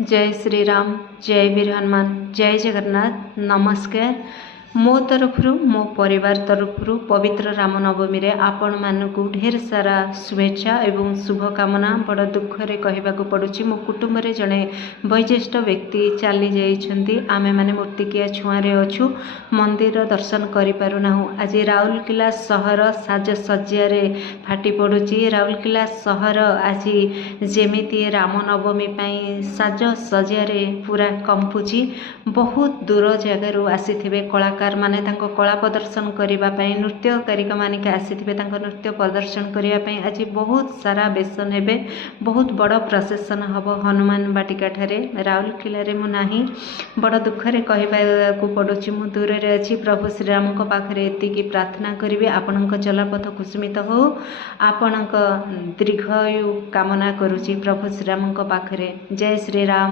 जय श्री राम, जय वीर हनुमान, जय जगन्नाथ। नमस्कार। मो तरफ मो परिवार तरफ पवित्र रामनवमी रे आपण मानकु ढेर सारा शुभेच्छा एवं शुभकामना। बड़ दुखरे कहवाक पड़ुछि मो कुटुंब रे जड़े वयोज्येष्ठ व्यक्ति चली जाइछन्ति। आमे माने मूर्तिकिया छुआरे अछु, मंदिर दर्शन करि पारुनाहु। आज राउरकेला सहर साजसज्जारे फाटी पड़ुछि। राउरकेला सहर आज जेमिति रामनवमी पई साजसज्जारे पूरा कंपुछि। बहुत दूर जगारू आसीथिबे कलाकार माने तांको कला प्रदर्शन करिबा पई, नृत्यकारिका माने के आसीथिबे तांको नृत्य प्रदर्शन करिबा पई। आज बहुत सारा बेसन हेबे, बहुत बड़ प्रसेसन हबो हनुमान बाटिका ठारे। राउरकेला रे मु नाही, बड़ दुखरे कहबाकू पड़ुछि मु दूर रे अछि। प्रभु श्री राम को पाखरे एतिकी प्रार्थना करिवे आपनक चलापथ कुसुमित हो, आपनक दीर्घायु कामना करूछि प्रभु श्री राम को पाखरे। जय श्री राम।